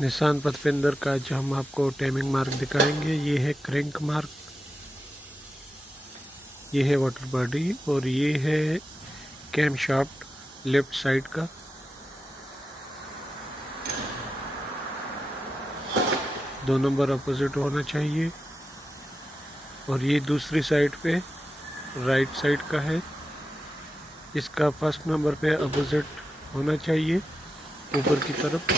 Nissan pathfinder का जो हम आपको टाइमिंग मार्क दिखाएंगे, ये है क्रैंक मार्क, ये है वाटर बॉडी और ये है कैम शाफ्ट लेफ्ट साइड का। दो नंबर अपोजिट होना चाहिए और ये दूसरी साइड पे राइट साइड का है। इसका फर्स्ट नंबर पे अपोजिट होना चाहिए ऊपर की तरफ।